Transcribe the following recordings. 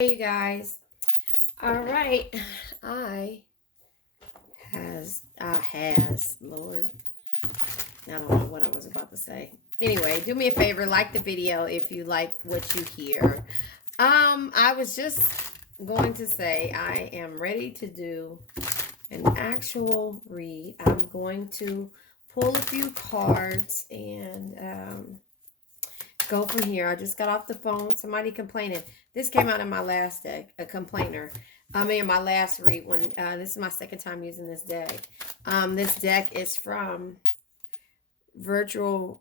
Hey you guys. All right. Lord. I don't know what I was about to say. Anyway, do me a favor, like the video if you like what you hear. I was just going to say I am ready to do an actual read. I'm going to pull a few cards and go from here. I just got off the phone with somebody complaining. This came out in my last deck, a complainer. I mean, my last read when this is my second time using this deck. This deck is from virtual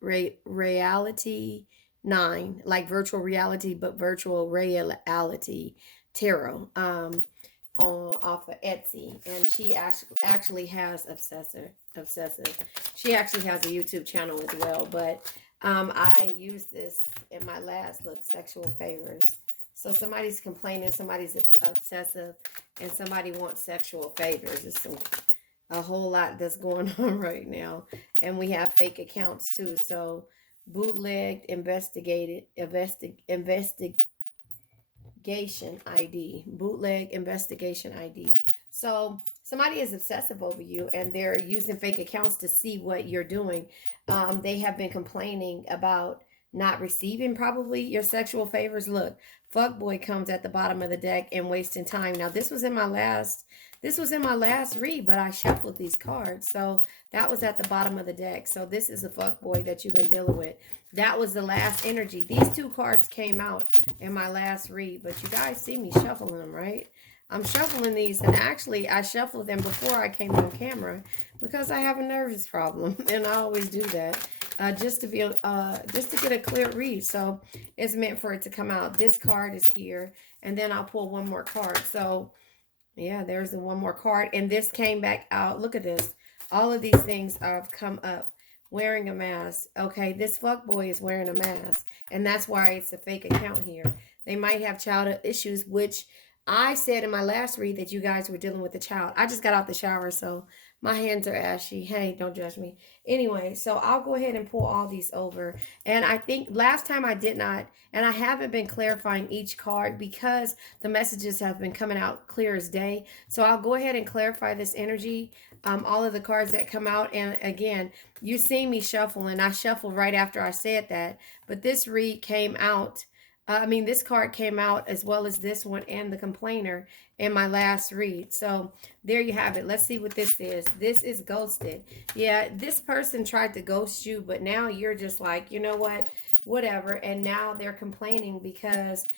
reality 9, like virtual reality, but virtual reality tarot. On off of Etsy, and she actually has obsessive. She actually has a YouTube channel as well, but I use this in my last look, sexual favors. So somebody's complaining, somebody's obsessive, and somebody wants sexual favors. It's a whole lot that's going on right now, and we have fake accounts too. So bootlegged investigation ID, bootleg investigation ID. So somebody is obsessive over you and they're using fake accounts to see what you're doing. They have been complaining about not receiving probably your sexual favors. Look, fuckboy comes at the bottom of the deck and wasting time. Now this was in my last read, but I shuffled these cards. So that was at the bottom of the deck. So this is a fuckboy that you've been dealing with. That was the last energy. These two cards came out in my last read, but you guys see me shuffling them, right? I'm shuffling these, and actually I shuffled them before I came on camera because I have a nervous problem, and I always do that just to get a clear read. So it's meant for it to come out. This card is here, and then I'll pull one more card. So yeah, there's the one more card, and this came back out. Look at this. All of these things have come up. Wearing a mask. Okay, this fuck boy is wearing a mask, and that's why it's a fake account here. They might have child issues, which I said in my last read that you guys were dealing with a child. I just got out the shower, so my hands are ashy. Hey, don't judge me. Anyway, so I'll go ahead and pull all these over. And I think last time I did not, and I haven't been clarifying each card because the messages have been coming out clear as day. So I'll go ahead and clarify this energy, all of the cards that come out. And again, you see me shuffle, and I shuffled right after I said that. But this read came out. This card came out as well as this one and the complainer in my last read. So there you have it. Let's see what this is. This is ghosted. Yeah, this person tried to ghost you, but now you're just like, you know what? Whatever. And now they're complaining because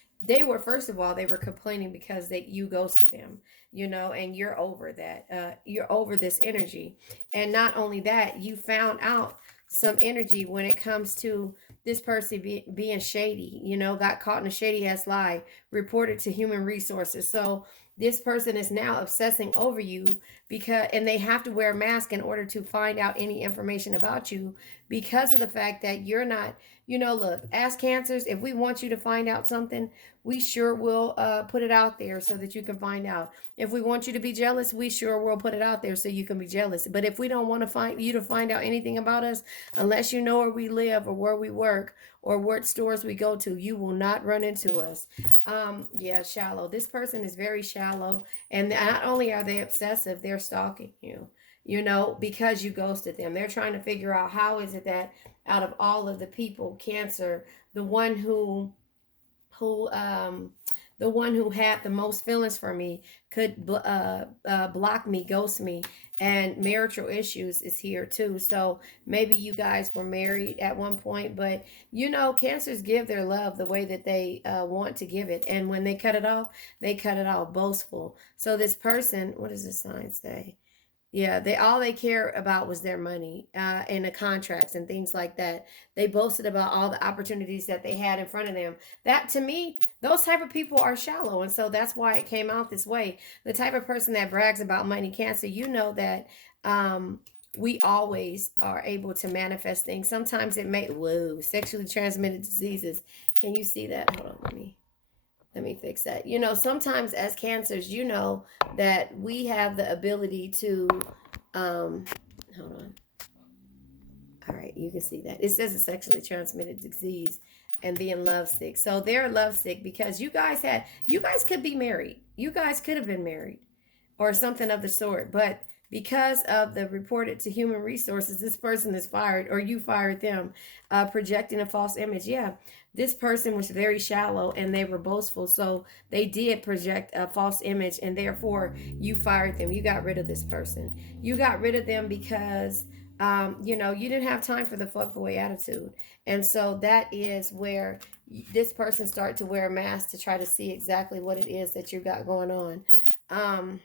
first of all, they were complaining because you ghosted them, and you're over that. You're over this energy. And not only that, you found out some energy when it comes to this person being shady, got caught in a shady ass lie, reported to human resources. So this person is now obsessing over you and they have to wear a mask in order to find out any information about you because of the fact that you're not, look, as cancers, if we want you to find out something, we sure will put it out there so that you can find out. If we want you to be jealous, we sure will put it out there so you can be jealous. But if we don't want to find out anything about us, unless you know where we live or where we work or what stores we go to, you will not run into us. Yeah, shallow. This person is very shallow, and not only are they obsessive, they're stalking you. Because you ghosted them. They're trying to figure out how is it that out of all of the people, Cancer, the one who the one who had the most feelings for me could block me, ghost me, and marital issues is here too. So maybe you guys were married at one point, but cancers give their love the way that they want to give it, and when they cut it off, they cut it off boastful. So this person, what does the sign say? Yeah, they care about was their money and the contracts and things like that. They boasted about all the opportunities that they had in front of them. That to me, those type of people are shallow, and so that's why it came out this way. The type of person that brags about money, Cancer, that we always are able to manifest things. Sometimes it may sexually transmitted diseases. Can you see that? Hold on, let me fix that. Sometimes as cancers, that we have the ability to hold on. All right, you can see that. It says a sexually transmitted disease. and being lovesick. So they're lovesick because you guys could be married. You guys could have been married or something of the sort. But because of the reported to human resources, this person is fired or you fired them, projecting a false image. Yeah, this person was very shallow and they were boastful. So they did project a false image and therefore you fired them. You got rid of this person. You got rid of them because you didn't have time for the fuckboy attitude. And so that is where this person started to wear a mask to try to see exactly what it is that you got going on. Um,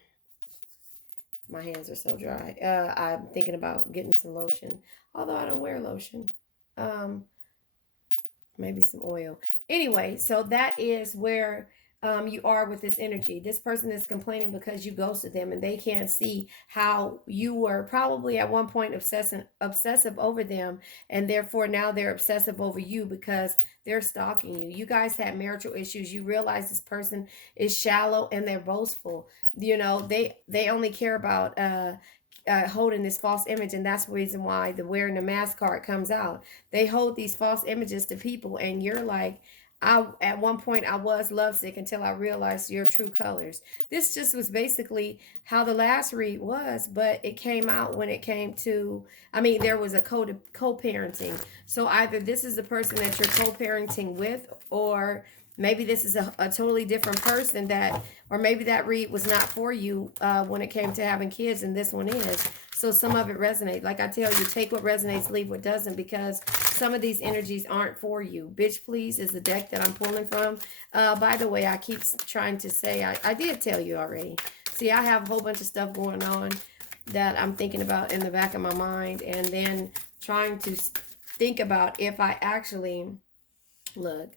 my hands are so dry. I'm thinking about getting some lotion, although I don't wear lotion. Um, maybe some oil. Anyway, so that is where you are with this energy. This person is complaining because you ghosted them and they can't see how you were probably at one point obsessive over them, and therefore now they're obsessive over you because they're stalking you. You guys had marital issues. You realize this person is shallow and they're boastful. They only care about holding this false image, and that's the reason why the wearing the mask card comes out. They hold these false images to people, and you're like, I at one point I was lovesick until I realized your true colors. This just was basically how the last read was, but it came out when it came to, I mean, there was a co-parenting. So either this is the person that you're co-parenting with, or maybe this is a totally different person that, or maybe that read was not for you when it came to having kids, and this one is. So some of it resonates. Like I tell you, take what resonates, leave what doesn't, because some of these energies aren't for you. Bitch Please is the deck that I'm pulling from. By the way, I keep trying to say, I did tell you already. See, I have a whole bunch of stuff going on that I'm thinking about in the back of my mind, and then trying to think about if I actually look.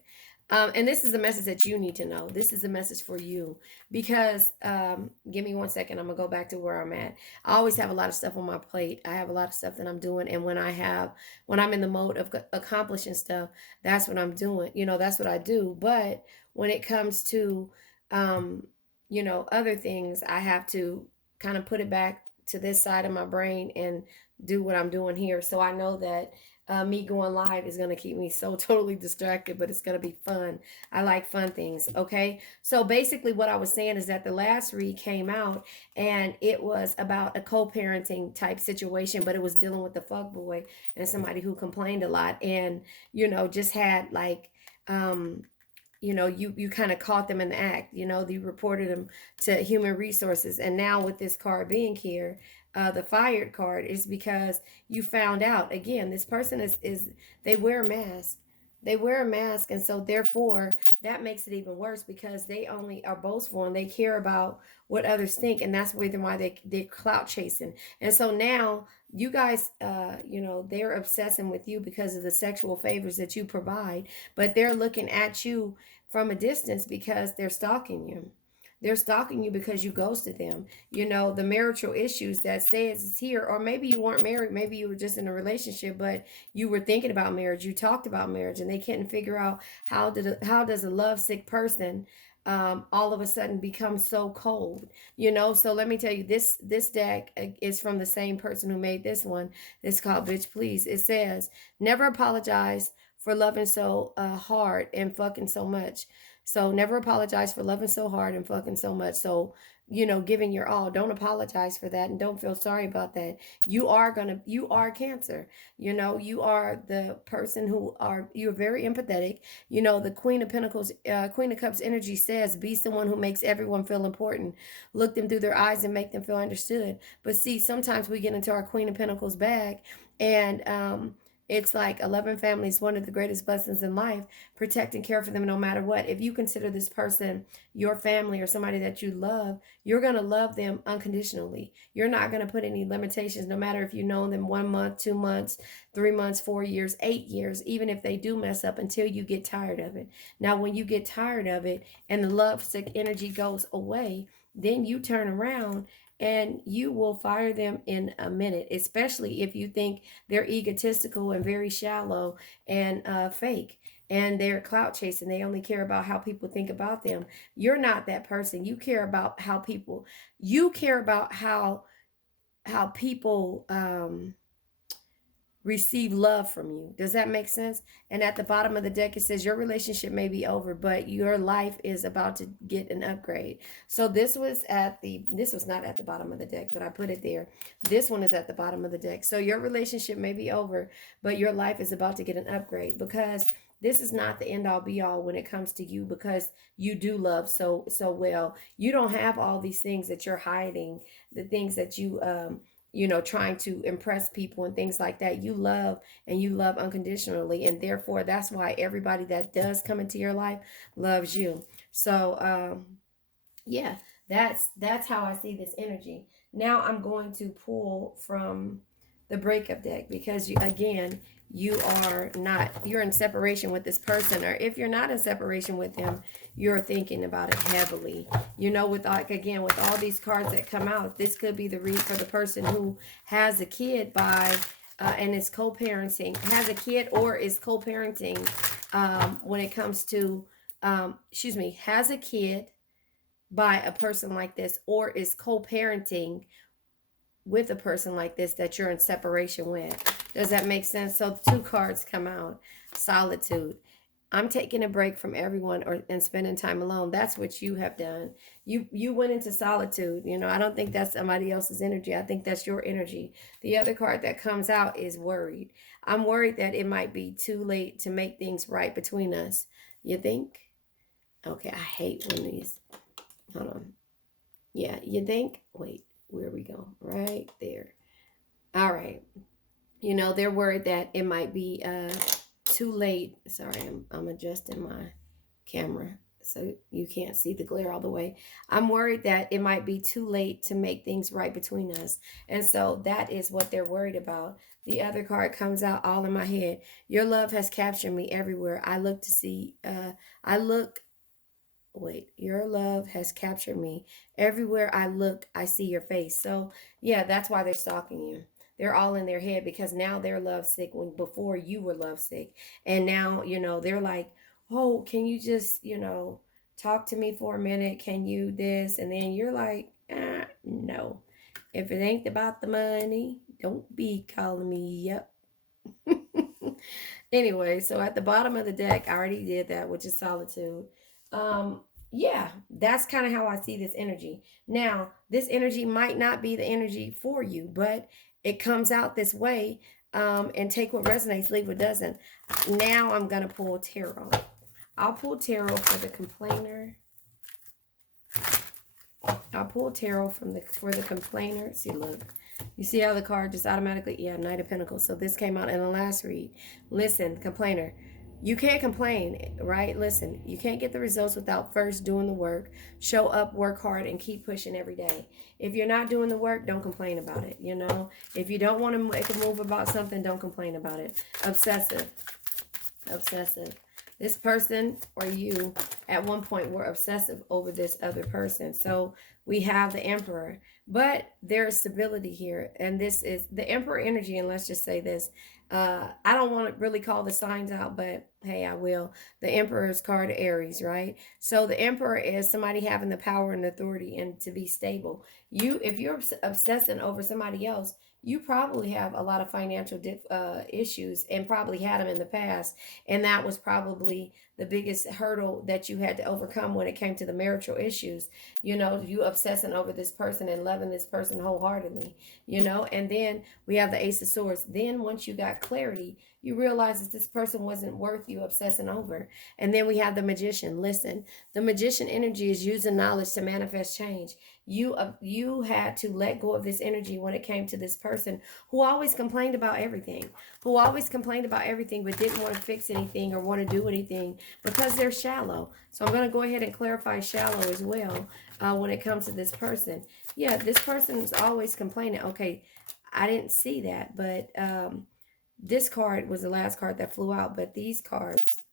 And this is a message that you need to know. This is a message for you because, give me one second. I'm going to go back to where I'm at. I always have a lot of stuff on my plate. I have a lot of stuff that I'm doing. And when I'm in the mode of accomplishing stuff, that's what I'm doing. That's what I do. But when it comes to, other things, I have to kind of put it back to this side of my brain and do what I'm doing here. So I know that me going live is going to keep me so totally distracted, but it's going to be fun. I like fun things. Okay. So basically, what I was saying is that the last read came out and it was about a co parenting type situation, but it was dealing with the fuck boy and somebody who complained a lot and, just had like, you kind of caught them in the act. You reported them to human resources, and now with this card being here, the fired card is because you found out again. This person is they wear a mask. They wear a mask, and so therefore that makes it even worse because they only are boastful and they care about what others think, and that's the reason why they're clout chasing. And so now you guys, they're obsessing with you because of the sexual favors that you provide, but they're looking at you from a distance because they're stalking you. They're stalking you because you ghosted them. The marital issues that says it's here, or maybe you weren't married, maybe you were just in a relationship, but you were thinking about marriage, you talked about marriage, and they couldn't figure out how does a lovesick person all of a sudden become so cold. So let me tell you, this deck is from the same person who made this one. It's called Bitch Please. It says, never apologize for loving so hard and fucking so much. So never apologize for loving so hard and fucking so much. So, giving your all. Don't apologize for that and don't feel sorry about that. You are Cancer. You are the person you're very empathetic. The Queen of Pentacles, Queen of Cups energy says, be someone who makes everyone feel important. Look them through their eyes and make them feel understood. But see, sometimes we get into our Queen of Pentacles bag and, it's like 11 families, one of the greatest blessings in life. Protect and care for them no matter what. If you consider this person your family or somebody that you love, you're going to love them unconditionally. You're not going to put any limitations, no matter if you've known them 1 month, 2 months, 3 months, 4 years, 8 years, even if they do mess up, until you get tired of it. Now, when you get tired of it and the love sick energy goes away, then you turn around and you will fire them in a minute, especially if you think they're egotistical and very shallow and fake. And they're clout chasing. They only care about how people think about them. You're not that person. You care about how people. You care about how people receive love from you. Does that make sense? And at the bottom of the deck, it says your relationship may be over, but your life is about to get an upgrade. So this was not at the bottom of the deck, but I put it there. This one is at the bottom of the deck. So your relationship may be over, but your life is about to get an upgrade, because this is not the end all be all when it comes to you, because you do love so well. You don't have all these things that you're hiding, the things that trying to impress people and things like that. You love, and you love unconditionally, and therefore that's why everybody that does come into your life loves you. So yeah, that's how I see this energy. Now I'm going to pull from the breakup deck, because you're in separation with this person, or if you're not in separation with them, you're thinking about it heavily. With with all these cards that come out, this could be the read for the person who has a kid by and is co-parenting, has a kid or is co-parenting, when it comes to has a kid by a person like this, or is co-parenting with a person like this that you're in separation with. Does that make sense? So two cards come out. Solitude. I'm taking a break from everyone and spending time alone. That's what you have done. You went into solitude. I don't think that's somebody else's energy. I think that's your energy. The other card that comes out is worried. I'm worried that it might be too late to make things right between us. You think? Okay, I hate when these. Hold on. Yeah, you think? Wait, where we go? Right there. All right. They're worried that it might be too late. Sorry, I'm adjusting my camera so you can't see the glare all the way. I'm worried that it might be too late to make things right between us. And so that is what they're worried about. The other card comes out all in my head. Your love has captured me everywhere. Your love has captured me. Everywhere I look, I see your face. So, yeah, that's why they're stalking you. They're all in their head, because now they're lovesick when before you were lovesick. And now, they're like, oh, can you just, talk to me for a minute? Can you this? And then you're like, no. If it ain't about the money, don't be calling me up. Anyway, so at the bottom of the deck, I already did that, which is solitude. Yeah, that's kind of how I see this energy. Now, this energy might not be the energy for you, but it comes out this way. And take what resonates, leave what doesn't. Now I'm gonna pull tarot. I'll pull tarot for the complainer. I'll pull tarot for the complainer. See, look. You see how the card just automatically, Knight of Pentacles. So this came out in the last read. Listen, complainer. You can't complain, right? Listen, you can't get the results without first doing the work. Show up, work hard, and keep pushing every day. If you're not doing the work, don't complain about it, If you don't want to make a move about something, don't complain about it. Obsessive. This person or you at one point were obsessive over this other person. So we have the Emperor, but there is stability here. And this is the Emperor energy. And let's just say this. I don't want to really call the signs out, but hey, I will. The Emperor's card, Aries, right? So the Emperor is somebody having the power and authority and to be stable. If you're obsessing over somebody else, you probably have a lot of financial issues and probably had them in the past. And that was probably the biggest hurdle that you had to overcome when it came to the marital issues. You obsessing over this person and loving this person wholeheartedly, and then we have the Ace of Swords. Then once you got clarity, you realize that this person wasn't worth you obsessing over. And then we have the Magician. Listen, the Magician energy is using knowledge to manifest change. You had to let go of this energy when it came to this person who always complained about everything, but didn't want to fix anything or want to do anything because they're shallow. So I'm going to go ahead and clarify shallow as well when it comes to this person. Yeah, this person is always complaining. Okay, I didn't see that, but this card was the last card that flew out, but these cards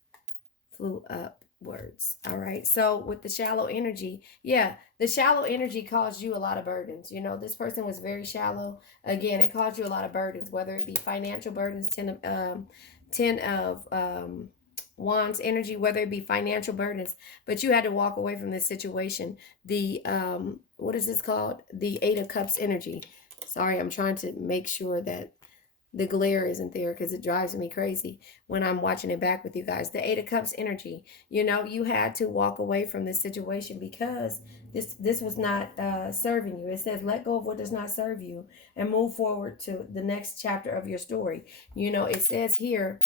flew upwards. All right. So with the shallow energy, the shallow energy caused you a lot of burdens. This person was very shallow. Again, it caused you a lot of burdens, whether it be financial burdens, ten of wands energy, whether it be financial burdens, but you had to walk away from this situation. The what is this called? The Eight of Cups energy. Sorry, I'm trying to make sure that The glare isn't there because it drives me crazy when I'm watching it back with you guys. The Eight of Cups energy. You know, you had to walk away from this situation because this was not serving you. It says let go of what does not serve you and move forward to the next chapter of your story. You know, it says here,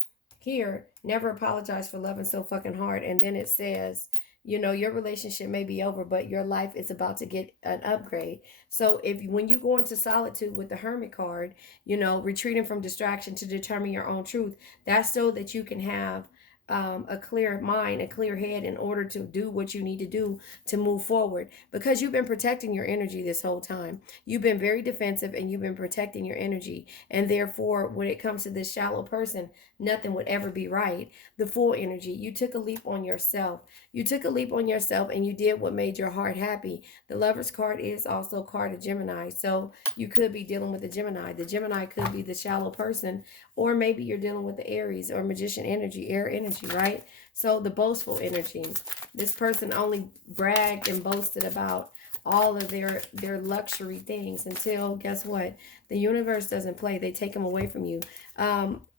never apologize for loving so fucking hard. And then it says, you know, your relationship may be over, but your life is about to get an upgrade. So if when you go into solitude with the Hermit card, you know, retreating from distraction to determine your own truth, that's so that you can have a clear mind, a clear head in order to do what you need to do to move forward, because you've been protecting your energy this whole time. You've been very defensive and you've been protecting your energy. And therefore, when it comes to this shallow person, nothing would ever be right. The full energy, you took a leap on yourself. You took a leap on yourself and you did what made your heart happy. The Lover's card is also a card of Gemini. So you could be dealing with the Gemini. The Gemini could be the shallow person, or maybe you're dealing with the Aries or Magician energy, air energy, right? So the boastful energy. This person only bragged and boasted about all of their luxury things until, guess what, the universe doesn't play. They take them away from you.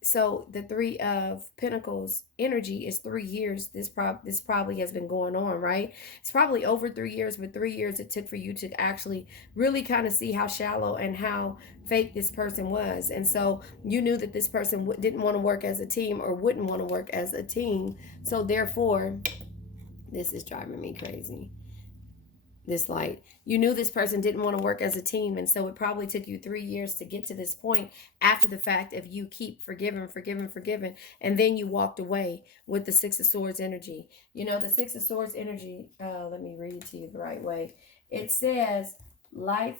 So the Three of Pentacles energy is 3 years. This probably has been going on, right? It's probably over 3 years, but 3 years it took for you to actually really kind of see how shallow and how fake this person was. And so you knew that this person didn't want to work as a team or wouldn't want to work as a team. So therefore, this is driving me crazy. This light. You knew this person didn't want to work as a team, and so it probably took you 3 years to get to this point after the fact of you keep forgiving, and then you walked away with the Six of Swords energy. You know, the Six of Swords energy, let me read it to you the right way. It says, life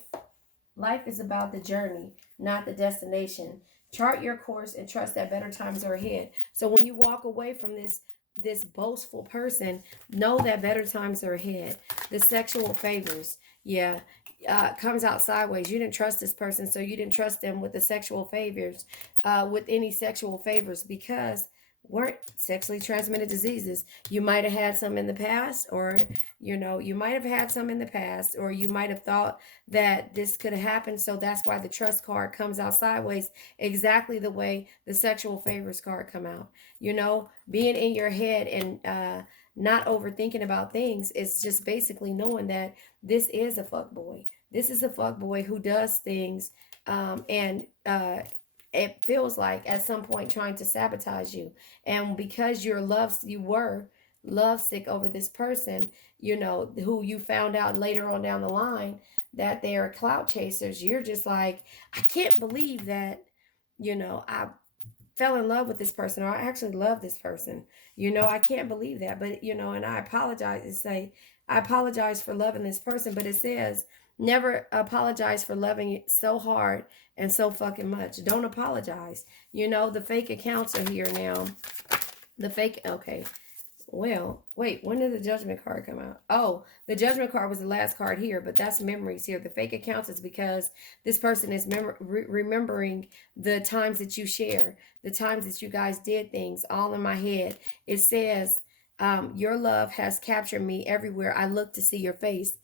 is about the journey, not the destination. Chart your course and trust that better times are ahead. So when you walk away from this boastful person, know that better times are ahead. The sexual favors, yeah, comes out sideways. You didn't trust this person, so you didn't trust them with the sexual favors, with any sexual favors, because weren't sexually transmitted diseases. You might have had some in the past, or you might have had some in the past, or you might have thought that this could have happened. So that's why the trust card comes out sideways, exactly the way the sexual favors card come out. Being in your head and not overthinking about things is just basically knowing that this is a fuck boy. This is a fuck boy who does things, and it feels like at some point trying to sabotage you. And because you were lovesick over this person, who you found out later on down the line that they are clout chasers, you're just like, I can't believe that, I fell in love with this person, or I actually love this person. I can't believe that. But, and I apologize and say, I apologize for loving this person. But it says, never apologize for loving it so hard and so fucking much. Don't apologize. The fake accounts are here now. Okay. Well, wait, when did the Judgment card come out? Oh, the Judgment card was the last card here, but that's memories here. The fake accounts is because this person is remembering the times that you share, the times that you guys did things, all in my head. It says, your love has captured me everywhere I look to see your face.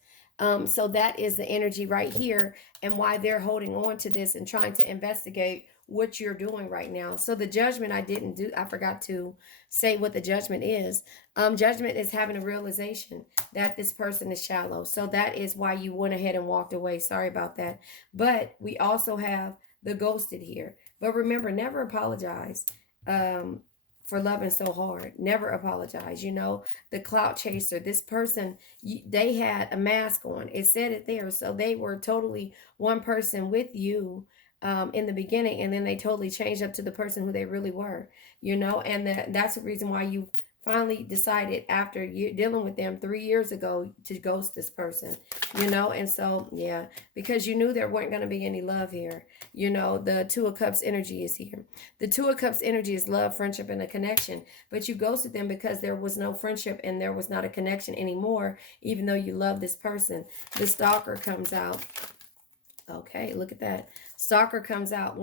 So that is the energy right here, and why they're holding on to this and trying to investigate what you're doing right now. So the judgment I forgot to say what the judgment is. Judgment is having a realization that this person is shallow. So that is why you went ahead and walked away. Sorry about that. But we also have the ghosted here. But remember, never apologize. For loving so hard. Never apologize. The clout chaser, this person, they had a mask on. It said it there. So they were totally one person with you in the beginning, and then they totally changed up to the person who they really were, and that's the reason why you finally decided after you dealing with them 3 years ago to ghost this person, and so, yeah, because you knew there weren't going to be any love here. The Two of Cups energy is here. The Two of Cups energy is love, friendship, and a connection, but you ghosted them because there was no friendship and there was not a connection anymore, even though you love this person. The Stalker comes out. Okay, look at that. Stalker comes out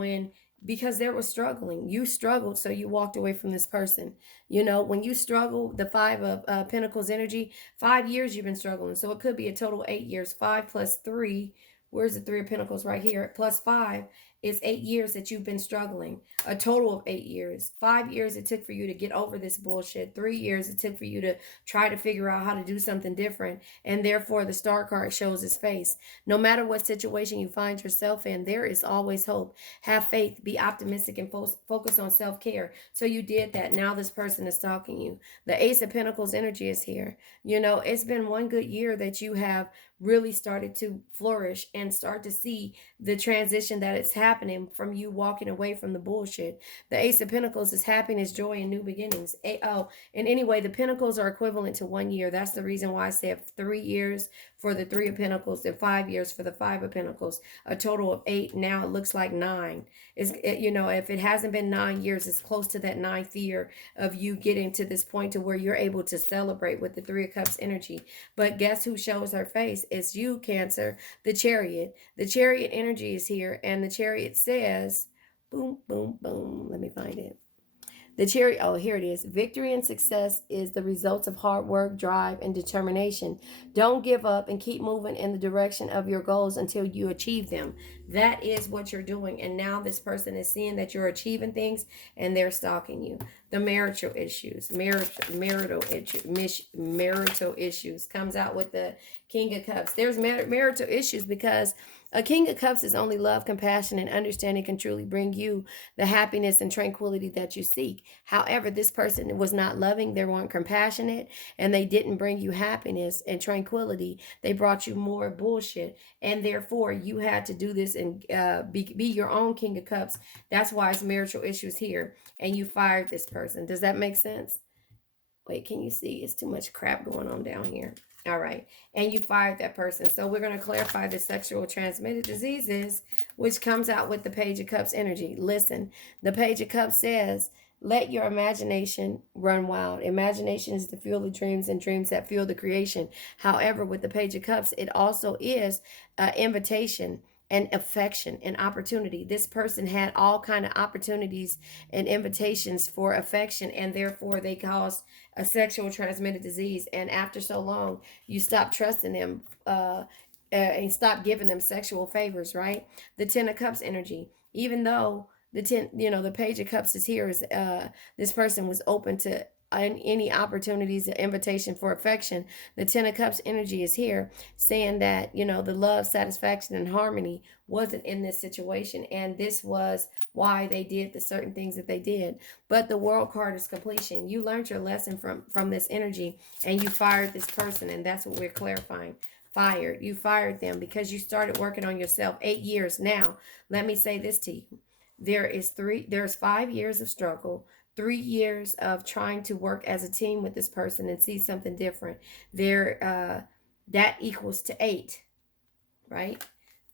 because there was struggling. You struggled, so you walked away from this person. When you struggle, the Five of Pentacles energy, 5 years you've been struggling. So it could be a total 8 years. 5 plus 3, where's the Three of Pentacles right here? Plus 5 It's 8 years that you've been struggling. A total of 8 years. 5 years it took for you to get over this bullshit. 3 years it took for you to try to figure out how to do something different. And therefore, the star card shows his face. No matter what situation you find yourself in, there is always hope. Have faith, be optimistic, and focus on self care. So you did that. Now this person is stalking you. The Ace of Pentacles energy is here. You know, it's been one good year that you have really started to flourish and start to see the transition that it's happening from you walking away from the bullshit. The Ace of Pentacles is happiness, joy, and new beginnings. And anyway, the Pentacles are equivalent to 1 year. That's the reason why I said 3 years for the Three of Pentacles and 5 years for the Five of Pentacles. A total of 8. Now it looks like 9. You know, if it hasn't been 9 years, it's close to that ninth year of you getting to this point to where you're able to celebrate with the Three of Cups energy. But guess who shows her face? It's you, Cancer, the Chariot. The Chariot energy is here, and the Chariot says, boom, boom, boom. Let me find it. The Chariot, oh, here it is. Victory and success is the result of hard work, drive, and determination. Don't give up and keep moving in the direction of your goals until you achieve them. That is what you're doing. And now this person is seeing that you're achieving things and they're stalking you. The marital issues, marital issues comes out with the King of Cups. There's marital issues because a King of Cups is only love, compassion, and understanding can truly bring you the happiness and tranquility that you seek. However, this person was not loving, they weren't compassionate, and they didn't bring you happiness and tranquility. They brought you more bullshit, and therefore you had to do this and be your own King of Cups. That's why it's marital issues here, and you fired this person. Does that make sense? Wait, can you see? It's too much crap going on down here. All right. And you fired that person. So we're going to clarify the sexual transmitted diseases, which comes out with the Page of Cups energy. Listen, the Page of Cups says, let your imagination run wild. Imagination is the fuel of dreams and dreams that fuel the creation. However, with the Page of Cups, it also is an invitation and affection and opportunity. This person had all kind of opportunities and invitations for affection, and therefore they caused a sexual transmitted disease. And after so long, you stop trusting them and stop giving them sexual favors, right? The Ten of Cups energy, even though the Page of Cups is here, is this person was open to any opportunities or invitation for affection. The Ten of Cups energy is here saying that, the love, satisfaction, and harmony wasn't in this situation. And this was why they did the certain things that they did. But the World card is completion. You learned your lesson from this energy and you fired this person. And that's what we're clarifying. Fired. You fired them because you started working on yourself. 8 years. Now, let me say this to you. There's 5 years of struggle, 3 years of trying to work as a team with this person and see something different. That equals to 8, right?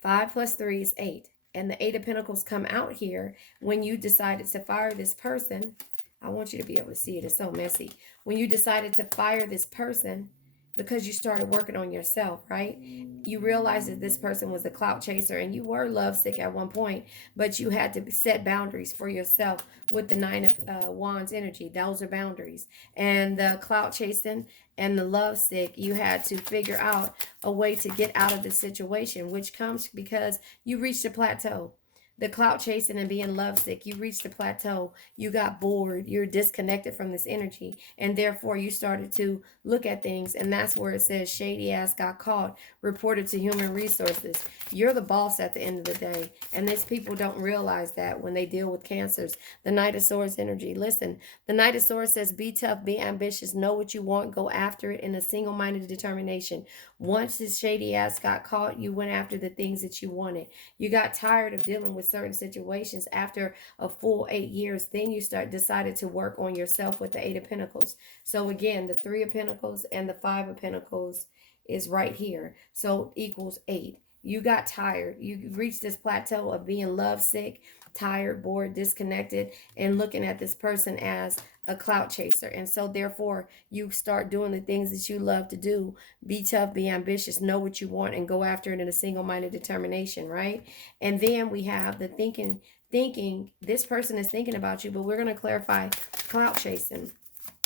5 plus 3 is 8. And the 8 of Pentacles come out here when you decided to fire this person. I want you to be able to see it. It's so messy. When you decided to fire this person because you started working on yourself, right? You realized that this person was a clout chaser and you were lovesick at one point, but you had to set boundaries for yourself with the Nine of Wands energy. Those are boundaries. And the clout chasing and the lovesick, you had to figure out a way to get out of the situation, which comes because you reached a plateau. The clout chasing and being lovesick, you reached a plateau. You got bored. You're disconnected from this energy. And therefore, you started to look at things. And that's where it says shady ass got caught, reported to human resources. You're the boss at the end of the day. And these people don't realize that when they deal with cancers. The Knight of Swords energy. Listen, the Knight of Swords says be tough, be ambitious, know what you want, go after it in a single-minded determination. Once this shady ass got caught, you went after the things that you wanted. You got tired of dealing with certain situations after a full 8 years. Then you decided to work on yourself with the Eight of Pentacles. So again, the Three of Pentacles and the Five of Pentacles is right here. So equals 8. You got tired. You reached this plateau of being lovesick, tired, bored, disconnected, and looking at this person as a clout chaser. And so therefore you start doing the things that you love to do. Be tough, be ambitious, know what you want, and go after it in a single-minded determination, right? And then we have the thinking this person is thinking about you, but we're going to clarify clout chasing.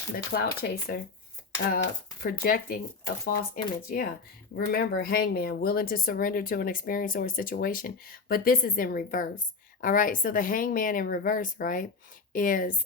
The clout chaser projecting a false image. Yeah, remember, hangman, willing to surrender to an experience or a situation, but this is in reverse. All right, so the hangman in reverse, right, is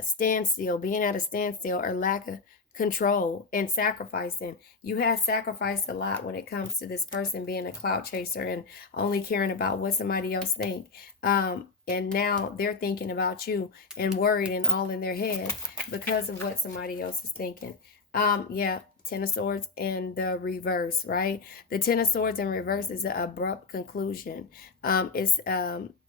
standstill, being at a standstill or lack of control and sacrificing. You have sacrificed a lot when it comes to this person being a clout chaser and only caring about what somebody else think. And now they're thinking about you and worried and all in their head because of what somebody else is thinking. Yeah, Ten of Swords in the reverse, right? The Ten of Swords in reverse is an abrupt conclusion.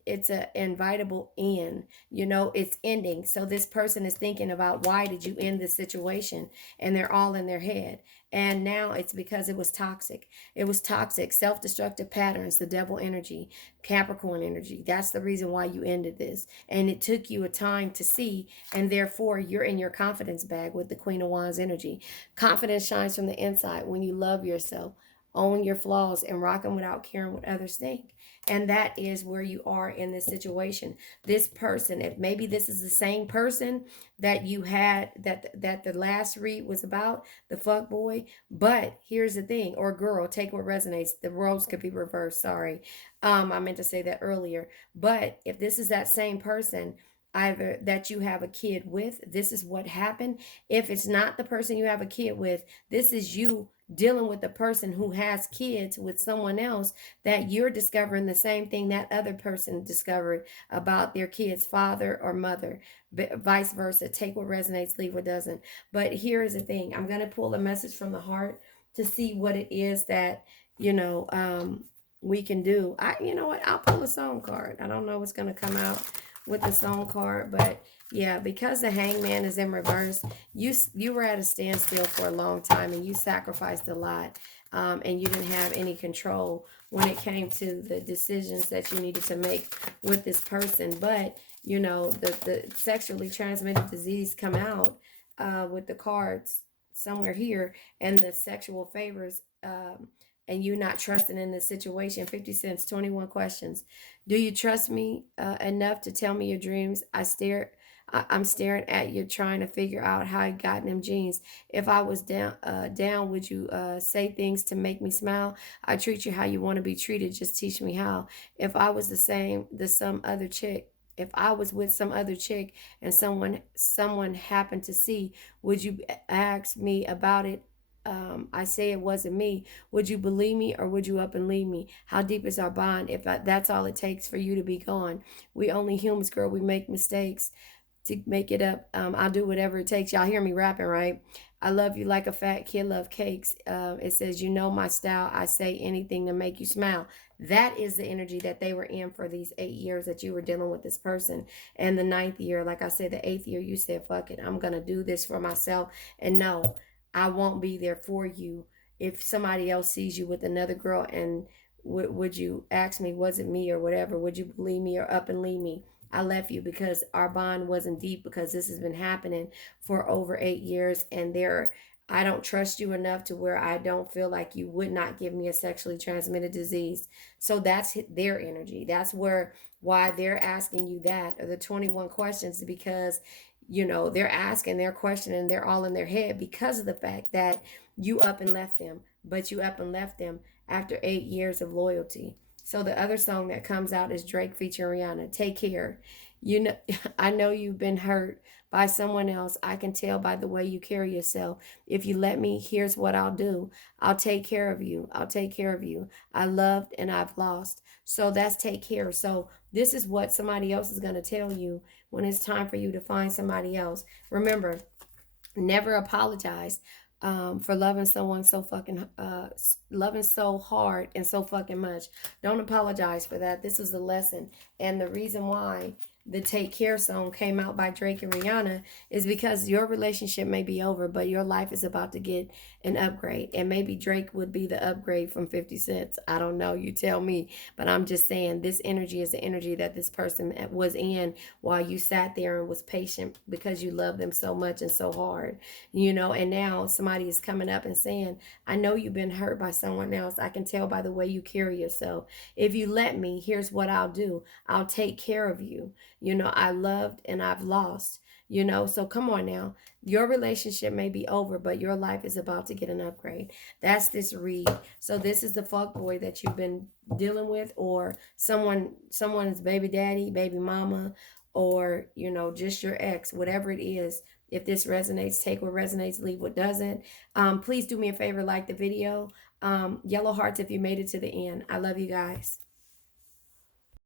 It's an invitable end. You know, it's ending. So this person is thinking about why did you end this situation, and they're all in their head. And now it's because it was toxic. It was toxic, self-destructive patterns, the devil energy, Capricorn energy. That's the reason why you ended this. And it took you a time to see, and therefore you're in your confidence bag with the Queen of Wands energy. Confidence shines from the inside when you love yourself, own your flaws, and rock them without caring what others think. And that is where you are in this situation. This person, if maybe this is the same person that you had, that the last read was about, the fuck boy. But here's the thing, or girl, take what resonates. The roles could be reversed. Sorry, I meant to say that earlier. But if this is that same person, either that you have a kid with, this is what happened. If it's not the person you have a kid with, this is you dealing with the person who has kids with someone else, that you're discovering the same thing that other person discovered about their kid's father or mother, vice versa. Take what resonates, leave what doesn't. But here is the thing, I'm going to pull a message from the heart to see what it is that, you know, we can do. You know what, I'll pull a song card. I don't know what's going to come out with the song card, but yeah, because the hangman is in reverse, you were at a standstill for a long time and you sacrificed a lot, and you didn't have any control when it came to the decisions that you needed to make with this person. But you know, the sexually transmitted disease come out with the cards somewhere here, and the sexual favors, and you not trusting in the situation. 50 cents, 21 questions. Do you trust me enough to tell me your dreams? I'm staring at you, trying to figure out how I got in them jeans. If I was down, would you say things to make me smile? I treat you how you want to be treated. Just teach me how. If I was some other chick, if I was with some other chick and someone happened to see, would you ask me about it? I say it wasn't me. Would you believe me, or would you up and leave me? How deep is our bond if that's all it takes for you to be gone? We only humans, girl. We make mistakes to make it up. I'll do whatever it takes. Y'all hear me rapping, right? I love you like a fat kid love cakes. It says, you know my style. I say anything to make you smile. That is the energy that they were in for these 8 years that you were dealing with this person. And the ninth year, like I said, the eighth year, you said, fuck it. I'm going to do this for myself. And no, I won't be there for you. If somebody else sees you with another girl, and would you ask me, was it me or whatever? Would you believe me or up and leave me? I left you because our bond wasn't deep, because this has been happening for over 8 years, and I don't trust you enough to where I don't feel like you would not give me a sexually transmitted disease. So that's their energy. That's why they're asking you that, or the 21 questions, because you know they're asking, they're questioning, they're all in their head because of the fact that you up and left them, but you up and left them after 8 years of loyalty. So the other song that comes out is Drake featuring Rihanna, Take Care. You know, I know you've been hurt by someone else. I can tell by the way you carry yourself. If you let me, here's what I'll do. I'll take care of you. I'll take care of you. I loved and I've lost. So that's take care. So this is what somebody else is going to tell you when it's time for you to find somebody else. Remember, never apologize for loving someone so fucking loving so hard and so fucking much. Don't apologize for that. This was a lesson, and the reason why the Take Care song came out by Drake and Rihanna is because your relationship may be over, but your life is about to get an upgrade. And maybe Drake would be the upgrade from 50 Cents. I don't know. You tell me. But I'm just saying this energy is the energy that this person was in while you sat there and was patient because you love them so much and so hard. You know, and now somebody is coming up and saying, I know you've been hurt by someone else. I can tell by the way you carry yourself. If you let me, here's what I'll do. I'll take care of you. You know, I loved and I've lost. you know? So come on now. Your relationship may be over, but your life is about to get an upgrade. That's this read. So this is the fuck boy that you've been dealing with, or someone's baby daddy, baby mama, or you know, just your ex, whatever it is. If this resonates, take what resonates, leave what doesn't. Please do me a favor, like the video. Yellow hearts if you made it to the end. I love you guys.